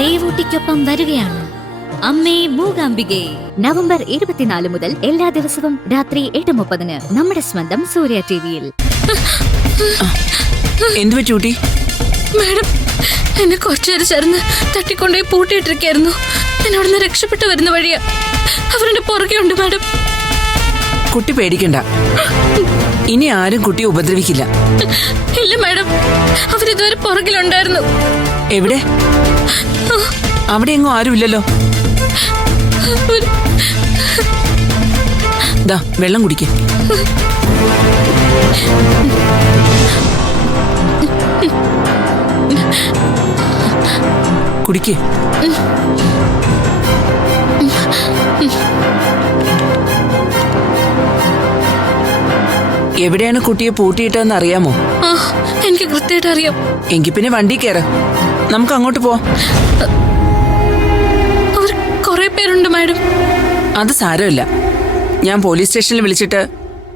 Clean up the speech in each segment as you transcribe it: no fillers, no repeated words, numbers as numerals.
ദേവൂട്ടിക്കൊപ്പം വരികയാണ് അമ്മേ മൂകാംബികെ. നവംബർ 24 മുതൽ എല്ലാ ദിവസവും രാത്രി 8:30 നമ്മുടെ സ്വന്തം സൂര്യ ടിവിയിൽ. എന്ത് പറ്റൂട്ടി? മാഡം, എന്നെ കുറച്ചുനേരം ചേർന്ന് തട്ടിക്കൊണ്ടുപോയി പൂട്ടിയിട്ടിരിക്കായിരുന്നു. ഞാൻ അവിടുന്ന് രക്ഷപ്പെട്ടു വരുന്ന വഴിയാ. അവരുടെ പുറകെ ഉണ്ട് മാഡം. കുട്ടി പേടിക്കണ്ട, ഇനി ആരും കുട്ടിയെ ഉപദ്രവിക്കില്ല. ഇല്ല മാഡം, അവരിതുവരെ പുറകിലുണ്ടായിരുന്നു. എവിടെ? അവിടെ എങ്ങും ആരുമില്ലല്ലോ. ദാ വെള്ളം കുടിക്ക. കുടിക്കേ. എവിടെയാണ് കുട്ടിയെ പൂട്ടിയിട്ടതെന്ന് അറിയാമോ? എനിക്ക് കൃത്യമായിട്ട് അറിയാം. എങ്കിൽ പിന്നെ വണ്ടി കയറ്, നമുക്ക് അങ്ങോട്ട് പോവാം. അവർ കുറെ പേരുണ്ട് മാഡം. അത് സാരമില്ല, ഞാൻ പോലീസ് സ്റ്റേഷനിൽ വിളിച്ചിട്ട്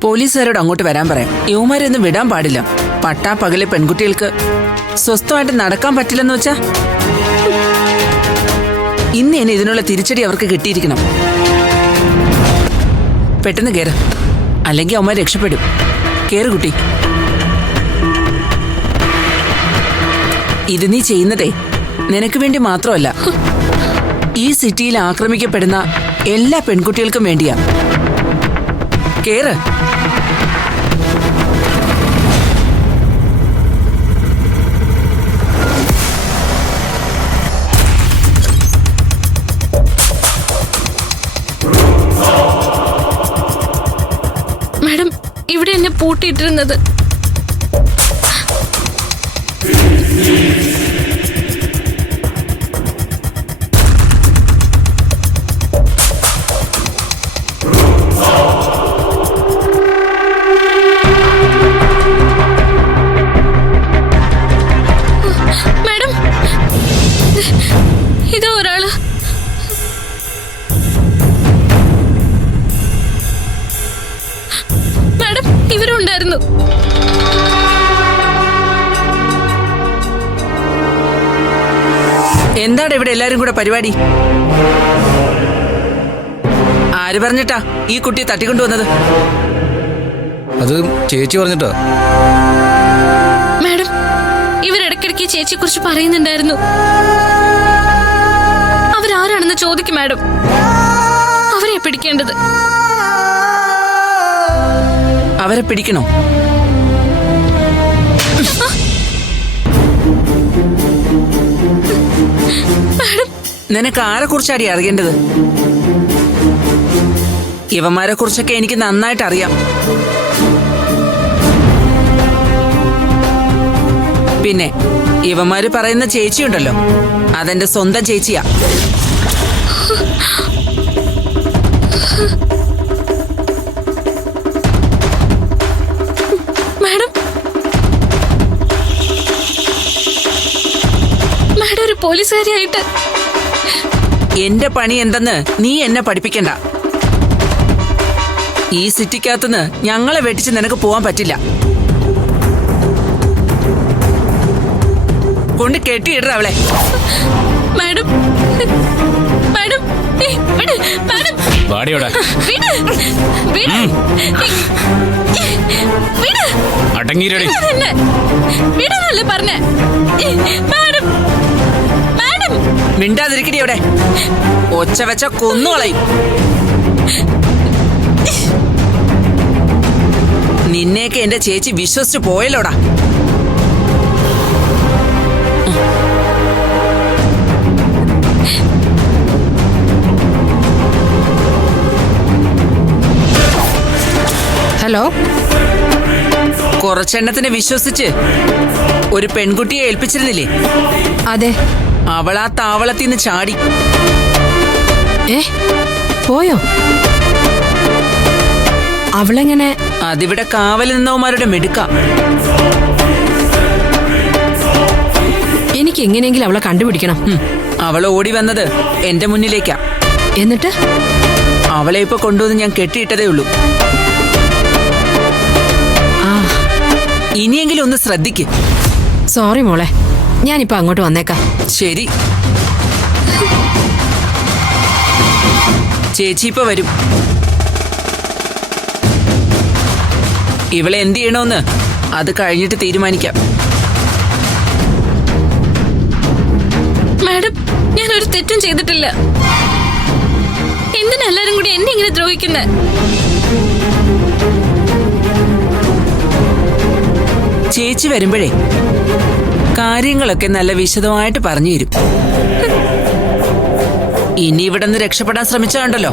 പോലീസുകാരോട് അങ്ങോട്ട് വരാൻ പറയാം. യുവമാരൊന്നും വിടാൻ പാടില്ല. പട്ടാ പകലെ പെൺകുട്ടികൾക്ക് സ്വസ്ഥമായിട്ട് നടക്കാൻ പറ്റില്ലെന്ന് വെച്ചാ ഇന്ന് തന്നെ ഇതിനുള്ള തിരിച്ചടി അവർക്ക് കിട്ടിയിരിക്കണം. പെട്ടെന്ന് കേറ്, അല്ലെങ്കിൽ അവന്മാർ രക്ഷപ്പെടും. കേറ് കുട്ടി. ഇത് നീ ചെയ്യുന്നതേ നിനക്ക് വേണ്ടി മാത്രമല്ല, ഈ സിറ്റിയിൽ ആക്രമിക്കപ്പെടുന്ന എല്ലാ പെൺകുട്ടികൾക്കും വേണ്ടിയാ. കേറ്. മാഡം, ഇവിടെ എന്നെ പൂട്ടിയിട്ടിരുന്നത്. മാഡം, ഇതാ ഒരാള്. മാഡം, ഇവരുണ്ടായിരുന്നു. എന്താണ് ഇവിടെ എല്ലാരും കൂടെ പരിപാടി? ആര് പറഞ്ഞിട്ടാ ഈ കുട്ടിയെ തട്ടിക്കൊണ്ടുവന്നത്? അത് ചേച്ചി പറഞ്ഞിട്ടാ. മാഡം, ഇവരിടയ്ക്കിടയ്ക്ക് ചേച്ചിയെ കുറിച്ച് പറയുന്നുണ്ടായിരുന്നു. അവരാരാണെന്ന് ചോദിക്കും മാഡം. അവരെ പിടിക്കേണ്ടത്. അവരെ പിടിക്കണോ? നിനക്ക് ആരെ കുറിച്ചാടി അറിയേണ്ടത്? ഇവന്മാരെ കുറിച്ചൊക്കെ എനിക്ക് നന്നായിട്ട് അറിയാം. പിന്നെ ഇവന്മാര് പറയുന്ന ചേച്ചിയുണ്ടല്ലോ, അതെന്റെ സ്വന്തം ചേച്ചിയാ. മാഡം, മാഡം ഒരു പോലീസുകാരിയായിട്ട് എന്റെ പണി എന്തെന്ന് നീ എന്നെ പഠിപ്പിക്കണ്ട. ഈ സിറ്റിക്കകത്തുനിന്ന് ഞങ്ങളെ വെട്ടിച്ച് നിനക്ക് പോവാൻ പറ്റില്ല. കൊണ്ട് കെട്ടിയിട അവളെ. മാഡം, മാഡം, വിട് മാഡം. വാടിയോടാ. വിട്, വിട്, വിട്. അടങ്ങിയിരടി. വിടാനല്ലേ പറഞ്ഞേ? Madam, madam. മിണ്ടാതിരിക്കടി അവിടെ. ഒച്ച വെച്ച കൊന്നുകളയും. നിന്നെയൊക്കെ എന്റെ ചേച്ചി വിശ്വസിച്ചു പോയല്ലോടാ. ഹലോ, കുറച്ചെണ്ണത്തിനെ വിശ്വസിച്ച് ഒരു പെൺകുട്ടിയെ ഏൽപ്പിച്ചിരുന്നില്ലേ? അതെ. അവൾ ആ താവളത്തിൽ നിന്ന് ചാടി. പോയോ? അവളെങ്ങനെ? അതിവിടെ കാവൽ നിന്നവന്മാരുടെ മിടുക്ക. എനിക്ക് എങ്ങനെയെങ്കിലും അവളെ കണ്ടുപിടിക്കണം. അവൾ ഓടി വന്നത് എന്റെ മുന്നിലേക്കാ. എന്നിട്ട് അവളെ ഇപ്പൊ കൊണ്ടുവന്ന് ഞാൻ കെട്ടിയിട്ടതേ ഉള്ളൂ. ഇനിയെങ്കിലും ഒന്ന് ശ്രദ്ധിക്ക്. സോറി മോളെ, ഞാനിപ്പോ അങ്ങോട്ട് വന്നേക്കാം. ശരി. ചേച്ചി ഇപ്പൊ വരും. ഇവളെ എന്ത് ചെയ്യണോന്ന് അത് കഴിഞ്ഞിട്ട് തീരുമാനിക്കാം. മാഡം, ഞാൻ ഒരു തെറ്റും ചെയ്തിട്ടില്ല. എന്തിനാ എല്ലാരും കൂടി എന്നെ ഇങ്ങനെ ദ്രോഹിക്കുന്നത്? ചേച്ചി വരുമ്പോഴേ കാര്യങ്ങളൊക്കെ നല്ല വിശദമായിട്ട് പറഞ്ഞു തരും. ഇനി ഇവിടെ നിന്ന് രക്ഷപ്പെടാൻ ശ്രമിച്ചാണ്ടല്ലോ,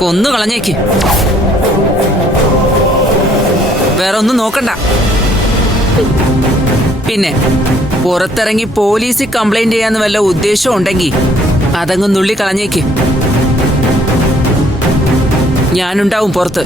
കൊന്നു കളഞ്ഞേക്ക്. വേറെ ഒന്നും നോക്കണ്ട. പിന്നെ പുറത്തിറങ്ങി പോലീസിൽ കംപ്ലൈന്റ് ചെയ്യാന്ന് വല്ല ഉദ്ദേശം ഉണ്ടെങ്കിൽ അതങ്ങ് നുള്ളി കളഞ്ഞേക്ക്. ഞാനുണ്ടാവും പുറത്ത്.